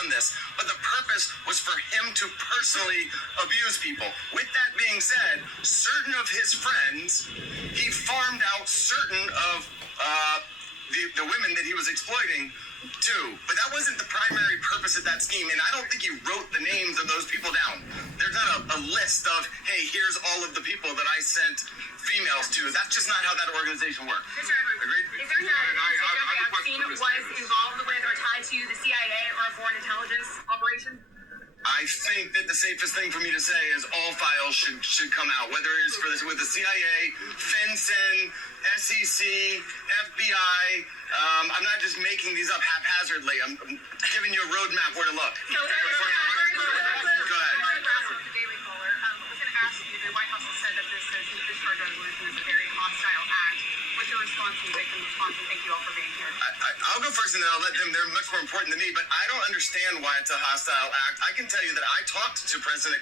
done this, but the purpose was for him to personally abuse people. With that being said, certain of his friends, he farmed out certain of the women that he was exploiting too. But that wasn't the primary purpose of that scheme, and I don't think he wrote the names of those people down. There's not a list of, hey, here's all of the people that I sent females to. That's just not how that organization worked. Mr. Edwards, Agreed? is there Jeffrey Epstein was involved with or tied to the CIA or a foreign intelligence operation? I think that the safest thing for me to say is all files should come out, whether it's for this with the CIA, FinCEN, SEC, FBI. I'm not just making these up haphazardly. I'm giving you a roadmap where to look. So, Go ahead. The Daily Caller. I was going to ask you, the White House has said that this discharge resolution is a very hostile act. What's your response and victim response? And thank you all for being here. I'll go first and then I'll let them. They're much more important than me, but I don't understand why it's a hostile act. I can tell you that I talked to President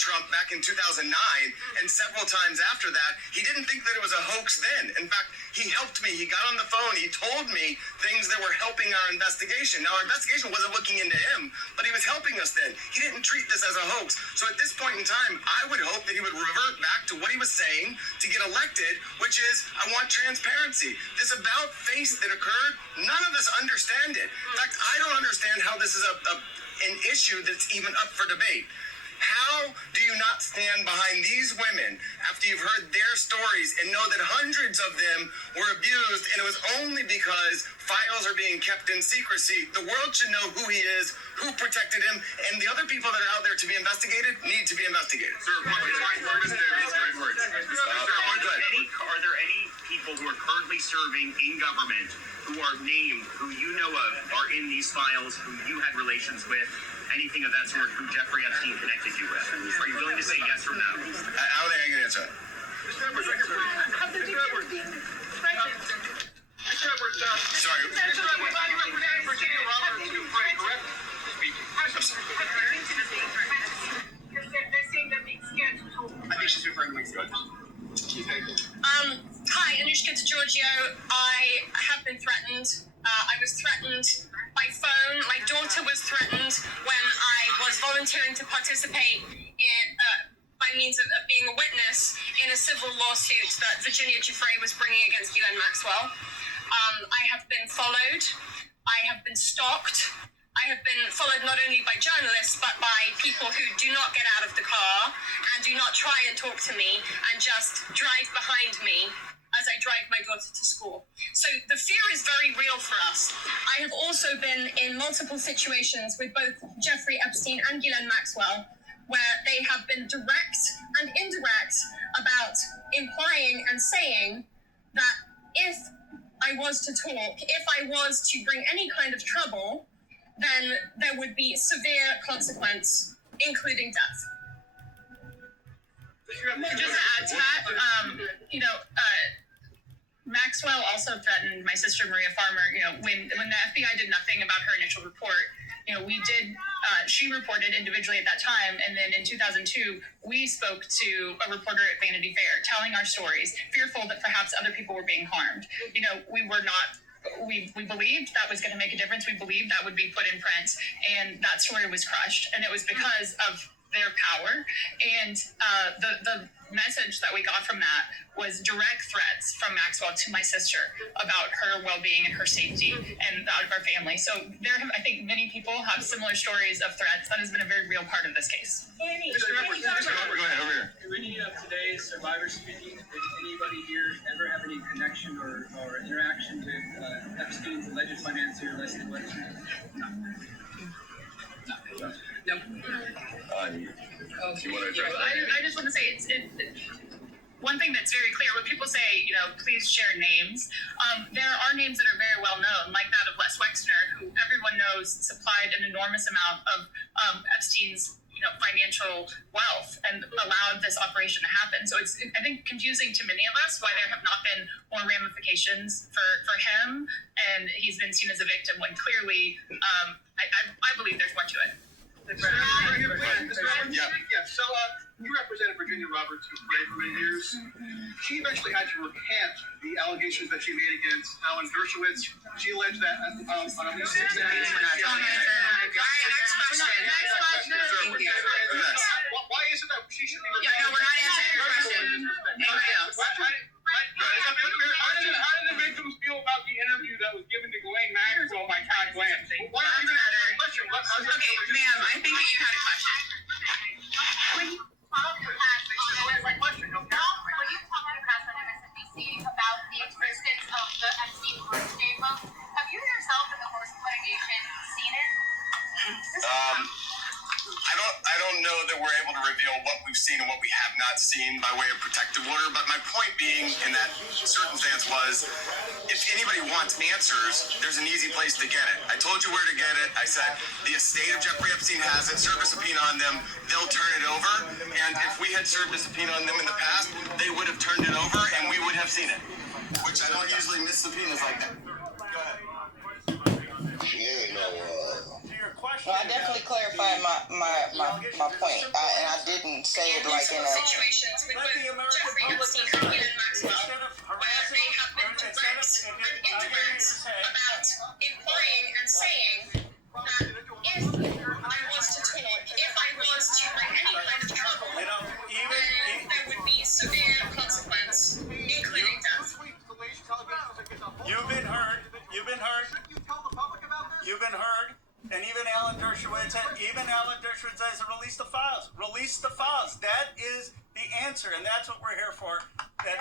Trump back in 2009, and several times after that, he didn't think that it was a hoax then. In fact, he helped me. He got on the phone. He told me things that were helping our investigation. Now, our investigation wasn't looking into him, but he was helping us then. He didn't treat this as a hoax. So at this point in time, I would hope that he would revert back to what he was saying to get elected, which is, I want transparency. This about face that occurred, none of us understand it. In fact, I don't understand how this is an issue that's even up for debate. How do you not stand behind these women after you've heard their stories and know that hundreds of them were abused, and it was only because files are being kept in secrecy? The world should know who he is, who protected him, and the other people that are out there to be investigated need to be investigated. Sir, are there any people who are currently serving in government who are named, who you know of, are in these files, who you had relations with, anything of that sort, who Jeffrey Epstein connected you with? Are you willing to say yes or no? I don't think I can answer that. How did you get being threatened? Sorry. I think she's referring to my sketch. Hi, Anushka DeGiorgio. I have been threatened. I was threatened by phone. My daughter was threatened when I was volunteering to participate in, by means of being a witness in a civil lawsuit that Virginia Giuffre was bringing against Ghislaine Maxwell. I have been followed. I have been stalked. I have been followed not only by journalists, but by people who do not get out of the car and do not try and talk to me and just drive behind me as I drive my daughter to school. So the fear is very real for us. I have also been in multiple situations with both Jeffrey Epstein and Ghislaine Maxwell, where they have been direct and indirect about implying and saying that if I was to talk, if I was to bring any kind of trouble, then there would be severe consequence, including death. Just to add to that, Maxwell also threatened my sister Maria Farmer. When the FBI did nothing about her initial report, she reported individually at that time, and then in 2002 we spoke to a reporter at Vanity Fair, telling our stories, fearful that perhaps other people were being harmed. We were not. We believed that was going to make a difference. We believed that would be put in print, and that story was crushed. And it was because of their power. And the message that we got from that was direct threats from Maxwell to my sister about her well-being and her safety and that of our family. So I think many people have similar stories of threats. That has been a very real part of this case. Go ahead, over here. Do any of today's survivors speaking, did anybody here ever have any connection or interaction with Epstein's alleged financier, Leslie Wexner? No. I just want to say it's one thing that's very clear. When people say, please share names, there are names that are very well known, like that of Les Wexner, who everyone knows supplied an enormous amount of Epstein's financial wealth and allowed this operation to happen. So it's, I think, confusing to many of us why there have not been more ramifications for him, and he's been seen as a victim when clearly I believe there's more to it. So you represented Virginia Roberts for many years. She eventually had to recant the allegations that she made against Alan Dershowitz. She alleged that on at least 6 days. Blanche. Why are you asking a question? Okay, ma'am, I think that you had a question. When you talk to My question, okay? when you talk to the press on MSNBC about the existence of the Epstein horse table, have you yourself in the horse litigation seen it? I don't know that we're able to reveal what we've seen and what we have not seen by way of protective order, but my point being in that circumstance was, if anybody wants answers, there's an easy place to get it. I told you where to get it. I said, the estate of Jeffrey Epstein has it, serve a subpoena on them, they'll turn it over, and if we had served a subpoena on them in the past, they would have turned it over and we would have seen it. Which I don't usually miss subpoenas like that. Go ahead. No, I definitely clarified my point, and I didn't say it like in a. Situations with both Jeffrey Epstein and Ghislaine Maxwell, where they have been direct and indirect about implying and saying that if I was to talk, if I was to bring any kind of trouble, then there would be severe consequence, including death. You've been heard. You've been heard. You've been heard. And even Alan Dershowitz says release the files. Release the files. That is the answer, and that's what we're here for. And that is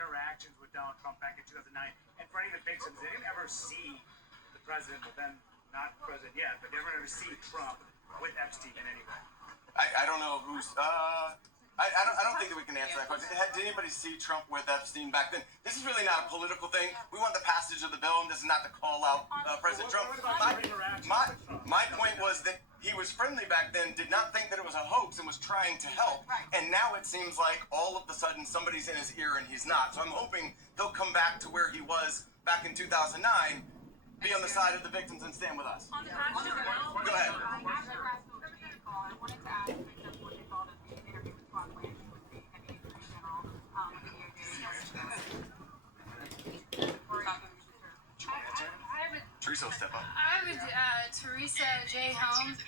interactions with Donald Trump back in 2009, and for any of the victims, they didn't ever see the president, but then not president yet, but they never ever see Trump with Epstein in any way. I don't know who's. I don't think that we can answer that question. Did anybody see Trump with Epstein back then? This is really not a political thing. We want the passage of the bill, and this is not to call out President Trump. My point was that he was friendly back then, did not think that it was a hoax, and was trying to help. And now it seems like all of a sudden somebody's in his ear and he's not. So I'm hoping he'll come back to where he was back in 2009, be on the side of the victims and stand with us. Go ahead. I wanted to ask what they thought of the interview with Todd Blanche with the NBA General Teresa will step up. I would, Teresa J. Holmes.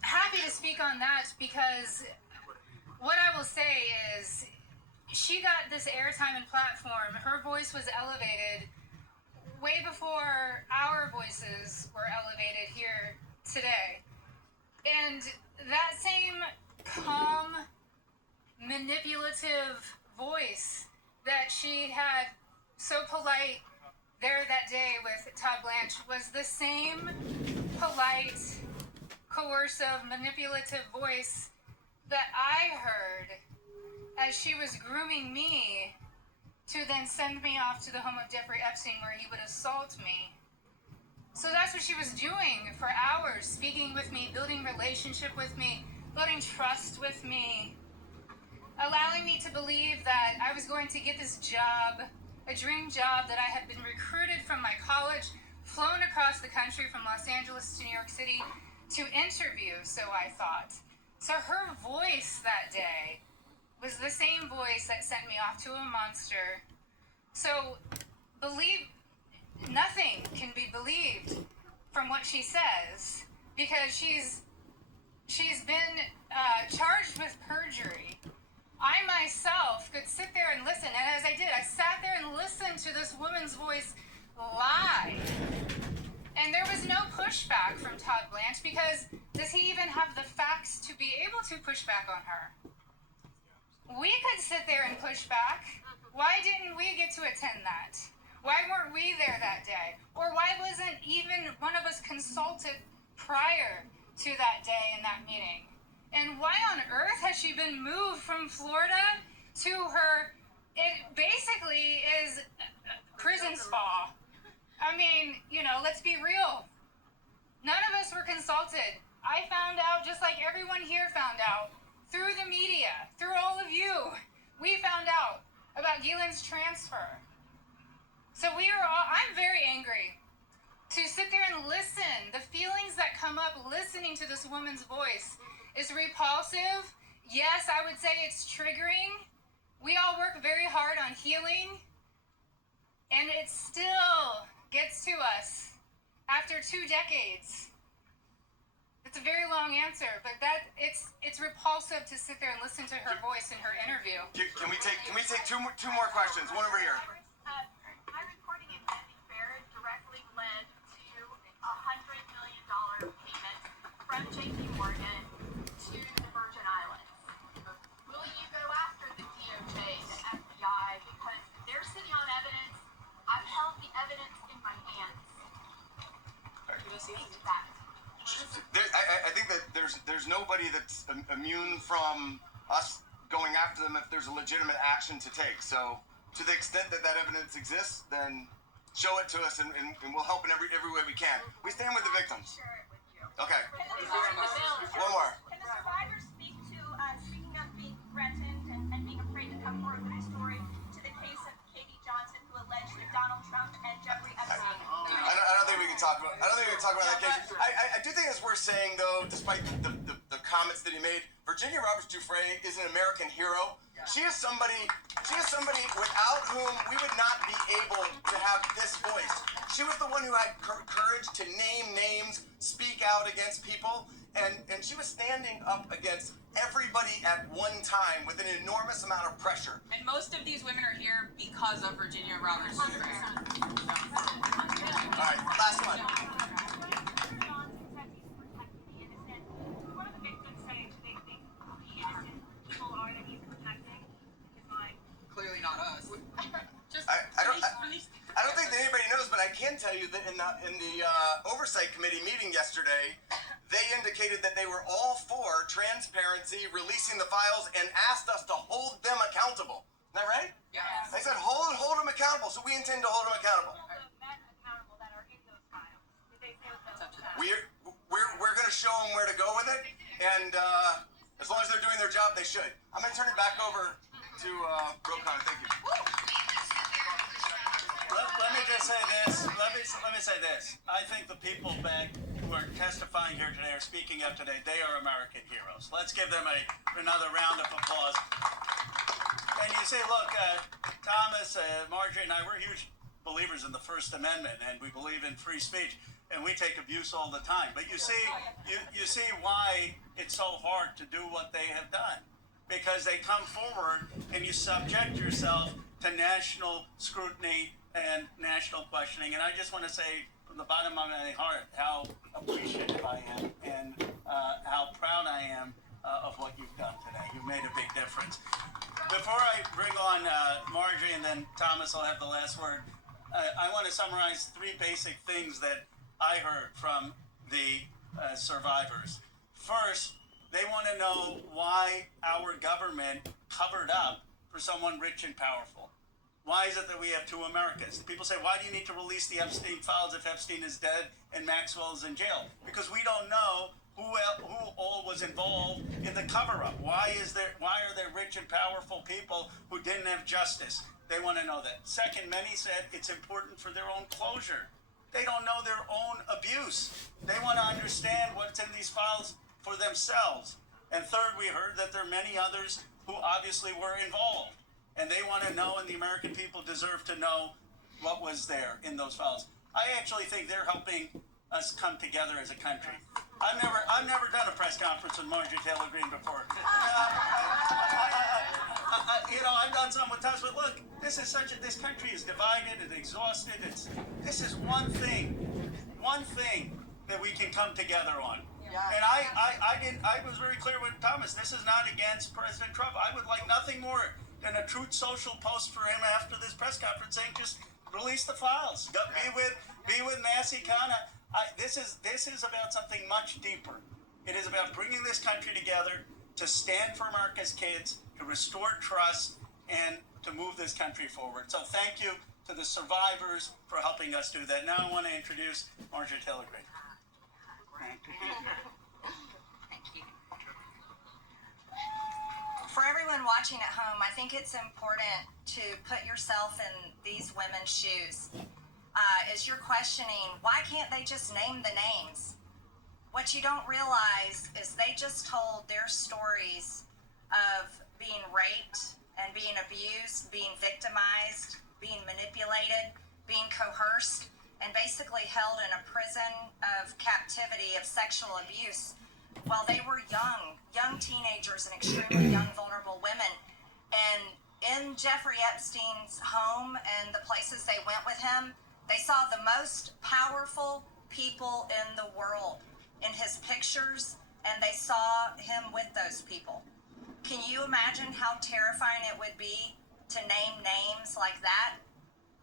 Happy to speak on that because what I will say is she got this airtime and platform. Her voice was elevated way before our voices were elevated here today. And that same calm, manipulative voice that she had so polite there that day with Todd Blanche was the same polite, coercive, manipulative voice that I heard as she was grooming me to then send me off to the home of Jeffrey Epstein where he would assault me. So that's what she was doing for hours, speaking with me, building relationship with me, building trust with me, allowing me to believe that I was going to get this job, a dream job that I had been recruited from my college, flown across the country from Los Angeles to New York City to interview, so I thought. So her voice that day was the same voice that sent me off to a monster. So nothing can be believed from what she says because she's been charged with perjury. I myself could sit there and listen, and as I did, I sat there and listened to this woman's voice lie. And there was no pushback from Todd Blanche because does he even have the facts to be able to push back on her? We could sit there and push back. Why didn't we get to attend that? Why weren't we there that day? Or why wasn't even one of us consulted prior to that day in that meeting? And why on earth has she been moved from Florida to it basically is prison spa. I mean, let's be real. None of us were consulted. I found out just like everyone here found out through the media, through all of you. We found out about Ghislaine's transfer. So I'm very angry to sit there and listen. The feelings that come up listening to this woman's voice is repulsive. Yes, I would say it's triggering We all work very hard on healing, and it still gets to us after 2 decades. It's a very long answer, but it's repulsive to sit there and listen to her voice in her interview. Can we take two more questions? One over here. My reporting in Wendy Barrett directly led to $100 million payment from JP Morgan to the Virgin Islands. Will you go after the DOJ and FBI because they're sitting on evidence? I've held the evidence in my hands. I think that there's nobody that's immune from us going after them if there's a legitimate action to take. So to the extent that that evidence exists, then show it to us, and we'll help in every way we can. We stand with the victims. Okay. One more. Can the survivors speak to speaking of being threatened and being afraid to come forward with a story to the case of Katie Johnson, who alleged that Donald Trump and Jeffrey Epstein? I don't think we can talk about. I don't think we can talk about that case. I do think it's worth saying, though, despite the comments that he made, Virginia Roberts Giuffre is an American hero. She is somebody without whom we would not be able to have this voice. She was the one who had courage to name names, speak out against people, and she was standing up against everybody at one time with an enormous amount of pressure. And most of these women are here because of Virginia Roberts Giuffre. All right, last one. One of the victims saying they think the innocent people are that he's protecting is like Clearly not us. I don't think that anybody knows, but I can tell you that in the oversight committee meeting yesterday, they indicated that they were all for transparency, releasing the files, and asked us to hold them accountable. Isn't that right? Yes. They said hold them accountable, so we intend to hold them accountable. the men accountable that are in those files. Did they say what those We're going to show them where to go with it, and as long as they're doing their job, they should. I'm going to turn it back over to Rokan. Thank you. Let me just say this. Let me say this. I think the people back who are testifying here today, are speaking up today, they are American heroes. Let's give them another round of applause. And you say, look, Thomas, Marjorie, and I, we're huge believers in the First Amendment, and we believe in free speech, and we take abuse all the time. But you see why it's so hard to do what they have done, because they come forward and you subject yourself to national scrutiny and national questioning. And I just want to say from the bottom of my heart how appreciative I am and how proud I am of what you've done today. You've made a big difference. Before I bring on Marjorie and then Thomas will have the last word, I want to summarize 3 basic things that I heard from the survivors. First, they want to know why our government covered up for someone rich and powerful. Why is it that we have 2 Americas? People say, why do you need to release the Epstein files if Epstein is dead and Maxwell is in jail? Because we don't know who all was involved in the cover-up. Why are there rich and powerful people who didn't have justice? They want to know that. Second, many said it's important for their own closure. They don't know their own abuse. They want to understand what's in these files for themselves. And third, we heard that there are many others who obviously were involved. And they want to know, and the American people deserve to know what was there in those files. I actually think they're helping us come together as a country. I've never done a press conference with Marjorie Taylor Greene before. I've done some with Thomas, but look, this country is divided and exhausted. This is one thing that we can come together on. And I was very clear with Thomas. This is not against President Trump. I would like nothing more than a Truth Social post for him after this press conference saying, just release the files. Be with Massie, Khanna. This is about something much deeper. It is about bringing this country together to stand for America's kids, to restore trust, and to move this country forward. So thank you to the survivors for helping us do that. Now I want to introduce Marjorie Taylor Greene. Thank you. For everyone watching at home, I think it's important to put yourself in these women's shoes. As you're questioning, why can't they just name the names? What you don't realize is they just told their stories of being raped, and being abused, being victimized, being manipulated, being coerced, and basically held in a prison of captivity of sexual abuse while they were young teenagers and extremely young, vulnerable women. And in Jeffrey Epstein's home and the places they went with him, they saw the most powerful people in the world in his pictures, and they saw him with those people. Can you imagine how terrifying it would be to name names like that?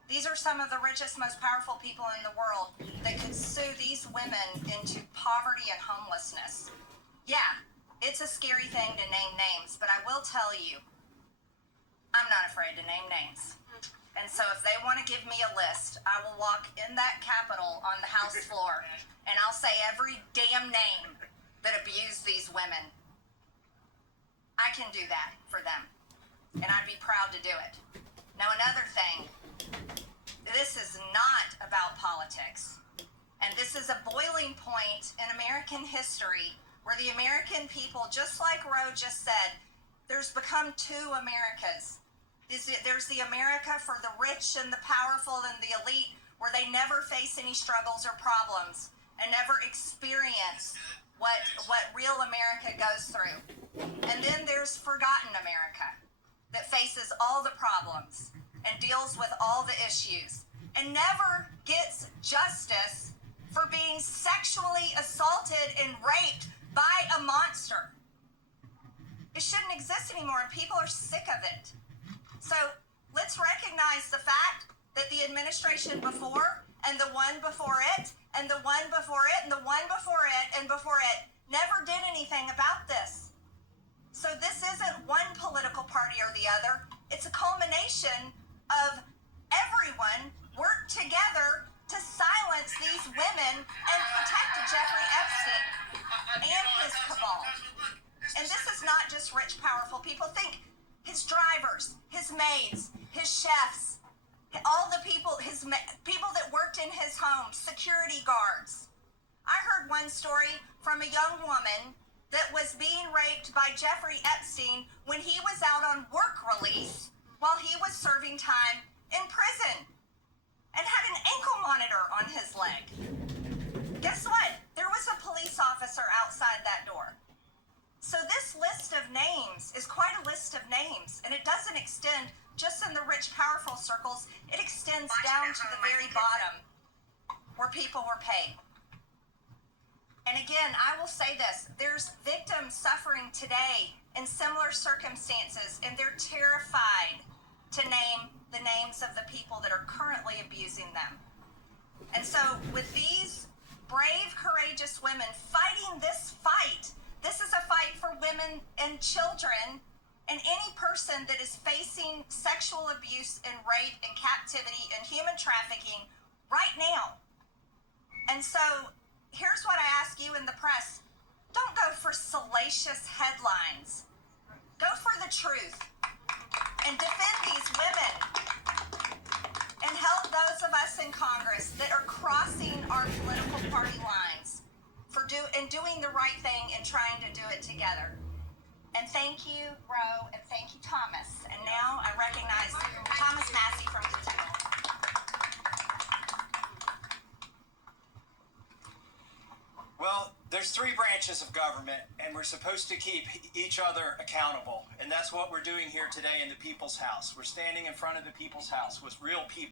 These are some of the richest, most powerful people in the world that could sue these women into poverty and homelessness. Yeah, it's a scary thing to name names, but I will tell you, I'm not afraid to name names. And so if they want to give me a list, I will walk in that Capitol on the House floor, and I'll say every damn name that abused these women. I can do that for them, and I'd be proud to do it. Now, another thing, this is not about politics, and this is a boiling point in American history where the American people, just like Roe just said, there's become two Americas. There's the America for the rich and the powerful and the elite, where they never face any struggles or problems and never experience what real America goes through. And then there's forgotten America that faces all the problems and deals with all the issues and never gets justice for being sexually assaulted and raped by a monster. It shouldn't exist anymore, and people are sick of it. So let's recognize the fact that the administration before and the one before it and the one before it and the one before it and before it never did anything about this. So this isn't one political party or the other. It's a culmination of everyone worked together to silence these women and protect Jeffrey Epstein and his cabal. And this is not just rich, powerful people. Think his drivers, his maids, his chefs, all the people, people that worked in his home, security guards. I heard one story from a young woman that was being raped by Jeffrey Epstein when he was out on work release while he was serving time in prison and had an ankle monitor on his leg. Guess what? There was a police officer outside that door. So this list of names is quite a list of names, and it doesn't extend just in the rich, powerful circles. It extends down to the very bottom where people were paid. And again, I will say this, there's victims suffering today in similar circumstances, and they're terrified to name the names of the people that are currently abusing them. And so with these brave, courageous women fighting this fight, this is a fight for women and children and any person that is facing sexual abuse and rape and captivity and human trafficking right now. And so here's what I ask you in the press. Don't go for salacious headlines. Go for the truth and defend these women and help those of us in Congress that are crossing our political party lines and doing the right thing and trying to do it together. And thank you, Roe, and thank you, Thomas. And now I recognize Thomas Massie from Kentucky. Well, there's three branches of government, and we're supposed to keep each other accountable. And that's what we're doing here today in the People's House. We're standing in front of the People's House with real people.